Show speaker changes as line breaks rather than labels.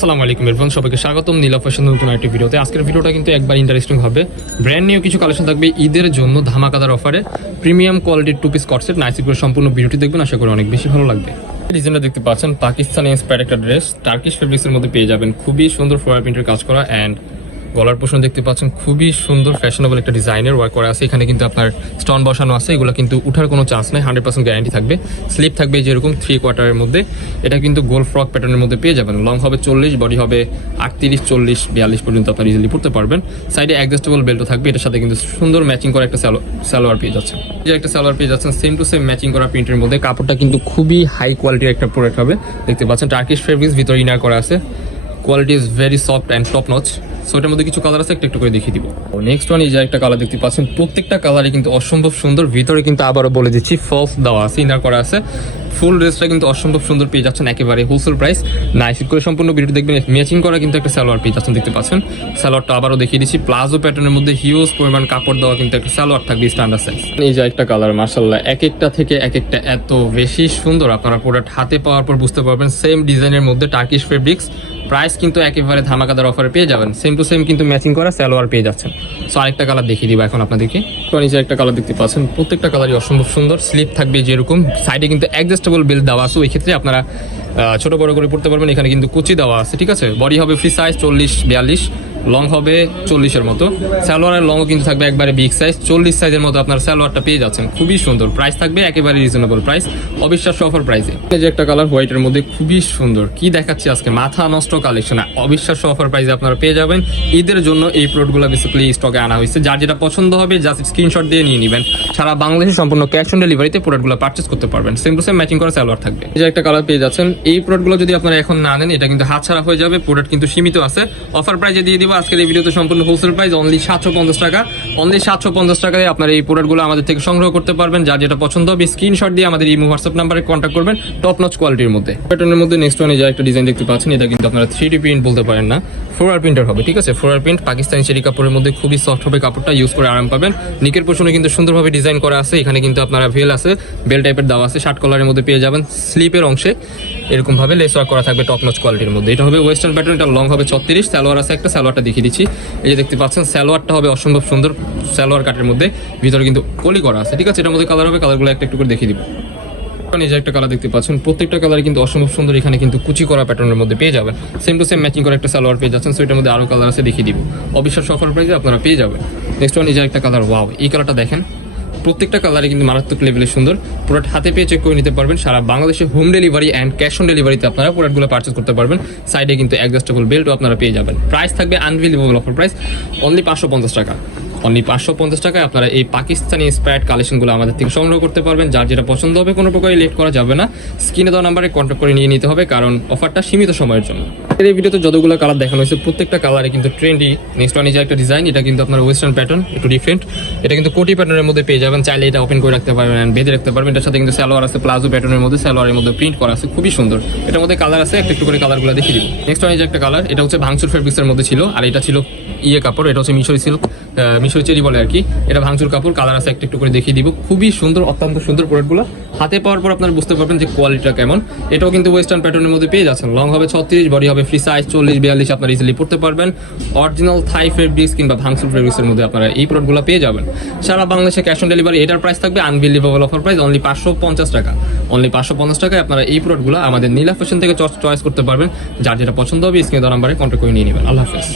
আসসালামু আলাইকুম ইরফান, সবাইকে স্বাগতম। নীলা ফ্যাশন নতুন একটি ভিডিওতে। আজকের ভিডিওটা কিন্তু একবার ইন্টারেস্টিং হবে। ব্র্যান্ড নিউ কিছু কালেকশন থাকবে ঈদের জন্য ধামাকাদার অফারে প্রিমিয়াম কোয়ালিটির টু পিস কটসেট নাইসি করে সম্পূর্ণ ভিডিওটি দেখবেন। আশা করি অনেক বেশি ভালো লাগবে। ডিজাইনটা দেখতে পাচ্ছেন পাকিস্তানি ইন্সপায়ার্ড একটা ড্রেস টার্কিশ ফেব্রিক্সের মধ্যে পেয়ে যাবেন। খুবই সুন্দর ফ্লোয়ার প্রিন্টের কাজ করা অ্যান্ড গলার পোষণ দেখতে পাচ্ছেন, খুবই সুন্দর ফ্যাশনেবল একটা ডিজাইনের ওয়ার্ক করা আছে। এখানে কিন্তু আপনার স্টোন বসানো আছে, এগুলো কিন্তু উঠার কোনো চান্স নেই হান্ড্রেড পার্সেন্ট গ্যারান্টি থাকবে। স্লিপ থাকবে যেরকম থ্রি কোয়ার্টারের মধ্যে। এটা কিন্তু গোল ফ্রক প্যাটার্নের মধ্যে পেয়ে যাবেন। লং হবে চল্লিশ বডি হবে আটত্রিশ, চল্লিশ, বিয়াল্লিশ পর্যন্ত আপনার ইজিলি পড়তে পারবেন। সাইডে অ্যাডজাস্টেবল বেল্টও থাকবে, এটার সাথে কিন্তু সুন্দর ম্যাচিং করা একটা সালো- সালোয়ার পেয়ে যাচ্ছে যে একটা সালোয়ার পেয়ে যাচ্ছেন সেম টু সেম ম্যাচিং করা প্রিন্টের মধ্যে। কাপড়টা কিন্তু খুবই হাই কোয়ালিটির একটা প্রোডাক্ট হবে। দেখতে পাচ্ছেন টার্কিশ ফেব্রিক্স ভিতরে ইনার করা আছে। Quality is very soft and top notch so এটার মধ্যে কিছু কালার আছে, একটা করে দেখিয়ে দিব। নেক্সট ওয়ান এই যে একটা কালার দেখতে পাচ্ছেন, প্রত্যেকটা কালারই কিন্তু অসম্ভব সুন্দর। ভিতরে কিন্তু আবারও বলে দিচ্ছি ফলস দেওয়া আছে ইনার করা আছে। ফুল ড্রেসটা কিন্তু অসম্ভব সুন্দর পেয়ে যাচ্ছেন, একেবারে হোলসেল প্রাইস নাইস করে সম্পূর্ণ ভিডিও দেখবেন ম্যাচিং করা কিন্তু একটা সালোয়ার পেয়ে যাচ্ছেন, দেখতে পাচ্ছেন। সালোয়ারটা আবারও দেখিয়ে দিচ্ছি, প্লাজো প্যাটার্নের মধ্যে হিউজ পরিমাণ কাপড় দেওয়া কিন্তু একটা সালোয়ার থাকবে স্ট্যান্ডার্ড সাইজ এই যে একটা কালার মার্শাল্লাহ এক একটা থেকে এক একটা এত বেশি সুন্দর। আপনারা প্রোডাক্ট হাতে পাওয়ার পর বুঝতে পারবেন সেম ডিজাইনের মধ্যে টার্কিশ ফেব্রিক্স প্রাইস কিন্তু একেবারে ধামাকাদার অফারে পেয়ে যাবেন। সেম টু সেম কিন্তু ম্যাচিং করা স্যালোয়ার পেয়ে যাচ্ছেন। সো আরেকটা কালার দেখিয়ে দিব এখন আপনাদেরকে। নিচে একটা কালার দেখতে পাচ্ছেন। প্রত্যেকটা কালারই অসম্ভব সুন্দর স্লিপ থাকবে যেরকম। সাইডে কিন্তু অ্যাডজাস্টেবল বেল্ট দেওয়া আছে ওই ক্ষেত্রে আপনারা ছোটো বড় করে পড়তে পারবেন। এখানে কিন্তু কুচি দেওয়া আছে, ঠিক আছে? বডি হবে ফ্রি সাইজ চল্লিশ, বিয়াল্লিশ। লং হবে চল্লিশের মতো। সালোয়ারের লংও কিন্তু থাকবে একবারে বিগ সাইজ চল্লিশ সাইজের মতো আপনার সালোয়ারটা পেয়ে যাচ্ছেন। খুবই সুন্দর। প্রাইস থাকবে একেবারে রিজনেবল প্রাইস অবিশ্বাস্য অফার প্রাইসে যে একটা কালার হোয়াইটের মধ্যে খুবই সুন্দর। কি দেখাচ্ছি আজকে? মাথা নষ্ট কালেকশন অবিশ্বাস্য অফার প্রাইসে আপনারা পেয়ে যাবেন। ঈদের জন্য এই প্রোডাক্টগুলো বেসিক্যালি স্টকে আনা হয়েছে। যার যেটা পছন্দ হবে জাস্ট স্ক্রিনশট দিয়ে নিয়ে নেবেন। সারা বাংলাদেশে সম্পূর্ণ ক্যাশ অন ডেলিভারিতে প্রোডাক্টগুলো পারচেস করতে পারবেন। সেম টু সেম ম্যাচিং করা সালোয়ার থাকবে। যে একটা কালার পেয়ে যাচ্ছেন। এই প্রোডাক্টগুলো যদি আপনারা এখন না নেন, এটা কিন্তু হাত ছাড়া হয়ে যাবে। প্রোডাক্ট কিন্তু সীমিত আছে। অফার প্রাইসে দিয়ে দিব আজকের এই ভিডিওতে সম্পূর্ণ হোলসেল প্রাইস অনলি সাতশো পঞ্চাশ টাকা। অনলি সাতশো পঞ্চাশ টাকায় আপনার এই প্রোডাক্টগুলো আমাদের থেকে সংগ্রহ করতে পারবেন। যার যেটা পছন্দ হবে স্ক্রিনশট দিয়ে আমাদের এই হোয়াটসঅ্যাপ নাম্বারে কন্ট্যাক্ট করবেন। টপ নচ কোয়ালিটির মধ্যে। প্যাটার্নের মধ্যে নেক্সট ওয়ানে যে একটা ডিজাইন দেখতে পাচ্ছেন, এটা কিন্তু আপনারা থ্রি ডি প্রিন্ট বলতে পারেন না। ফ্লোরার প্রিন্টার হবে, ঠিক আছে? ফ্লোরার প্রিন্ট পাকিস্তানি চেরি কাপড়ের মধ্যে খুবই সফট হবে কাপড়টা ইউজ করে আরাম পাবেন। নিকের পোষণে কিন্তু সুন্দরভাবে ডিজাইন করা আছে। এখানে কিন্তু আপনারা ভেল আছে বেল টাইপের দেওয়া আছে শার্ট কলারের মধ্যে পেয়ে যাবেন। স্লিপের অংশে এরকম ভাবে লেস ওয়ার্ক করা থাকবে টপ নচ কোয়ালিটির মধ্যে। এটা হবে ওয়েস্টার্ন প্যাটার্ন এটা লং হবে ছত্রিশ, সালোয়ার আছে একটা সালোয়ারটা দেখিয়ে দিচ্ছি। এই যে দেখতে পাচ্ছেন, সালোয়ারটা হবে অসম্ভব সুন্দর সালোয়ার কাটের মধ্যে। ভিতরে কিন্তু কলি করা আছে, ঠিক আছে? এটার মধ্যে কালার হবে কালারগুলো একটা একটু করে দেখিয়ে দিব। যে একটা কালার দেখতে পাচ্ছেন, প্রত্যেকটা কালার কিন্তু অসম্ভব সুন্দর এখানে কিন্তু কুচি করা প্যাটার্নের মধ্যে পেয়ে যাবেন। সেম টু সেম ম্যাচিং করা একটা সালোয়ার পেয়ে যাচ্ছেন সো এটার মধ্যে আরও কালার আছে দেখিয়ে দিব। অবিশ্বাস সফল প্রাইজে আপনারা পেয়ে যাবেন। নেক্সট ওয়ান এই একটা কালার ওয়াও এই কালারটা দেখেন। প্রত্যেকটা কালারই কিন্তু মারাত্মক লেভেলে সুন্দর। প্রোডাক্ট হাতে পেয়ে চেক করে নিতে পারবেন। সারা বাংলাদেশে home delivery and cash on ডেলিভারিতে আপনারা প্রোডাক্টগুলো পার্চেস করতে পারবেন। সাইডে কিন্তু অ্যাডজাস্টেবল বেল্টও আপনারা পেয়ে যাবেন। প্রাইস থাকবে আনবিলিভেবল অফার প্রাইস অনলি পাঁচশো পঞ্চাশ টাকা। অনলি পাঁচশো পঞ্চাশ টাকায় আপনারা এই পাকিস্তানি ইন্সপায়ার্ড কালেকশনগুলো আমাদের থেকে সংগ্রহ করতে পারবেন। যার যেটা পছন্দ হবে, কোনো প্রকারই লেট করা যাবে না। স্ক্রিনে দেওয়া নাম্বারে কন্ট্যাক্ট করে নিয়ে নিতে হবে, কারণ অফারটা সীমিত সময়ের জন্য। এই ভিডিওতে যতগুলো কালার দেখানো হয়েছে, প্রত্যেকটা কালারে কিন্তু ট্রেন্ডি নেক্সট ওয়ান একটা ডিজাইন এটা কিন্তু আপনার ওয়েস্টার্ন প্যাটার্ন একটু ডিফারেন্ট এটা কিন্তু কোটি প্যাটার্নের মধ্যে পেয়ে যাবেন, চাইলে এটা ওপেন করে রাখতে পারবেন বেঁধে রাখতে পারবেন। এটার সাথে কিন্তু সালোয়ার আছে, প্লাজো প্যাটার্নের মধ্যে সালোয়ারের মধ্যে প্রিন্ট করা আছে, খুবই সুন্দর। এটার মধ্যে কালার আছে, একটু একটু করে কালারগুলো দেখিয়ে দিব। নেক্সট ওয়ান একটা কালার এটা হচ্ছে ভাঙচুর ফেব্রিক্সের মধ্যে ছিল, আর এটা ছিল ইয়ে কাপড়, এটা হচ্ছে মিশরি সিল্ক মিশরি চেরি বলে আর কি। এটা ভাঙচুর কাপড়, কালার আছে একটু একটু করে দেখিয়ে দিব। খুবই সুন্দর, অত্যন্ত সুন্দর প্রোডাক্টগুলো হাতে পাওয়ার পর আপনারা বুঝতে পারবেন যে কোয়ালিটিটা কেমন। এটাও কিন্তু ওয়েস্টার্ন প্যাটার্নের মধ্যে পেয়ে যাচ্ছেন। লং হবে ছত্রিশ বডি হবে ফ্রি সাইজ চল্লিশ, বিয়াল্লিশ, আপনারা ইজিলি পড়তে পারবেন। অরিজিনাল থাই ফেব্রিক্স কিংবা ভাঙচুর ফেব্রিক্সের মধ্যে আপনারা এই প্রোডাক্টগুলো পেয়ে যাবেন। সারা বাংলাদেশে ক্যাশ অন ডেলিভারি এটার প্রাইস থাকবে আনবিলিভেবল অফার প্রাইস অনলি পাঁচশো পঞ্চাশ টাকা। অনলি পাঁচশো পঞ্চাশ টাকায় আপনারা এই প্রোডাক্টগুলো আমাদের নীলা ফ্যাশন থেকে চয়েস করতে পারবেন। যার যেটা পছন্দ হবে স্ক্রিনে দেওয়া নাম্বারে কন্ট্যাক্ট করে নিয়ে নেবেন। আল্লাহ হাফেজ।